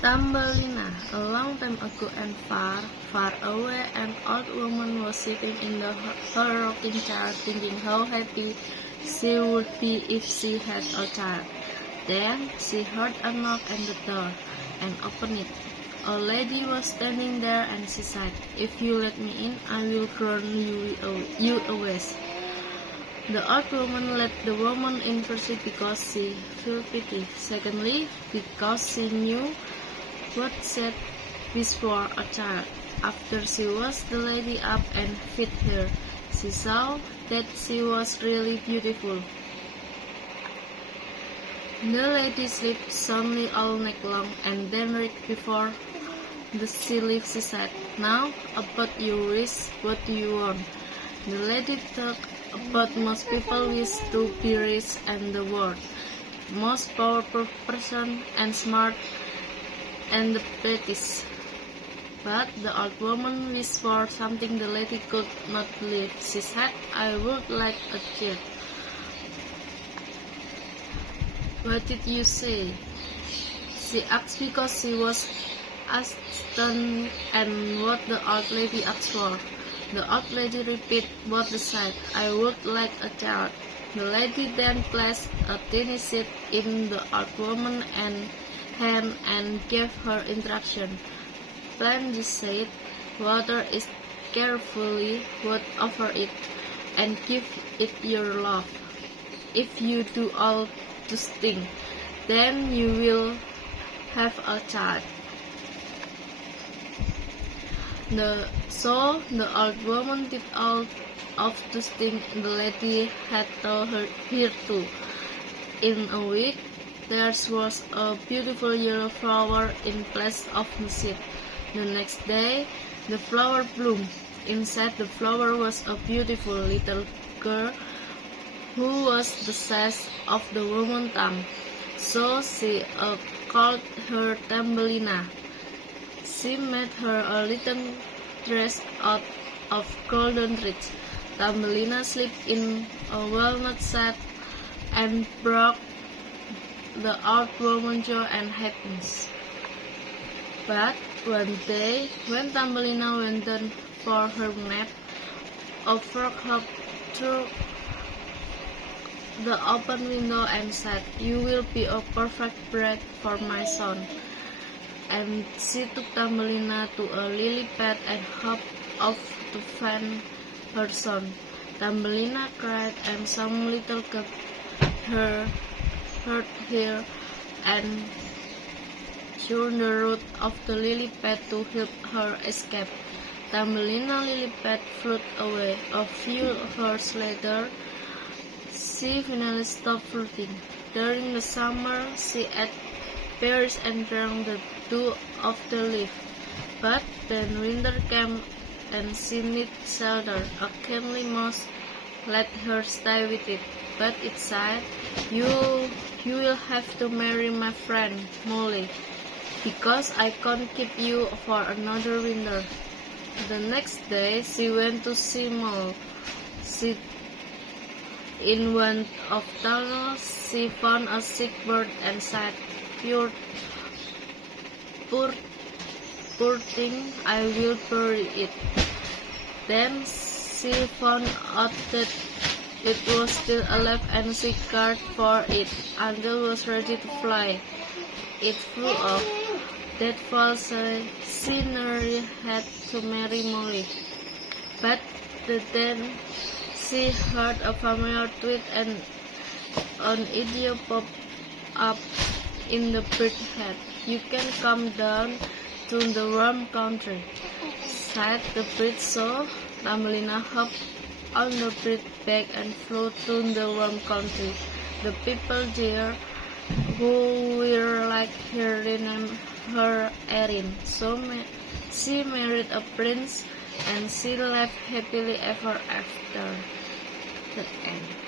Thumbelina. A long time ago and far, far away, an old woman was sitting in her rocking chair, thinking how happy she would be if she had a child. Then she heard a knock at the door, and opened it. A lady was standing there, and she said, "If you let me in, I will drown you away." The old woman let the woman in firstly because she felt pity, secondly because she knew what said wish for a child. After she washed the lady up and fed her, she saw that she was really beautiful. The lady slept soundly all night long, and then right before she left she said, "Now about your wish, what do you want?" The lady thought about most people wish to be rich and the world, most powerful person and smart and the prettiest. But the old woman wished for something the lady could not believe. She said, "I would like a child." "What did you say?" she asked because she was astonished at what the old lady asked for. The old lady repeated what she said, "I would like a child." The lady then placed a tiny seed in the old woman's hand and gave her instruction. "Plant the seed, water it carefully, watch over it, and give it your love. If you do all those things, then you will have a child." So the old woman did all of those things the lady had told her to. In a week, there was a beautiful yellow flower in place of the seed. The next day, the flower bloomed. Inside the flower was a beautiful little girl who was the size of the woman's thumb. So she called her Thumbelina. She made her a little dress out of golden threads. Thumbelina slept in a walnut set and brought the old woman joy and happiness. But one day, when Thumbelina went down for her nap, a frog hopped through the open window and said, "You will be a perfect bride for my son." And she took Thumbelina to a lily pad and hopped off to find her son. Thumbelina cried, and some little cubs heard her and turned the root of the lily pad to help her escape. Thumbelina lily pad flew away. A few hours later, she finally stopped floating. During the summer, she ate berries and drank the dew of the leaf. But when winter came and she needed shelter, a kindly mouse let her stay with it. But it said, You will have to marry my friend, Molly, because I can't keep you for another winter." The next day, she went to see Mole. In one of the tunnels, she found a sick bird and said, Poor thing, I will bury it." Then she found out that it was still alive and she cared for it until it was ready to fly. It flew off. That fall, she nearly had to marry Molly. But then she heard a familiar tweet and an idiot popped up in the bird head. "You can come down to the warm country," said the bird. So Thumbelina hopped on the bird's back and flew to the warm country. The people there who were like her renamed her Erin. So she married a prince, and she lived happily ever after. The end.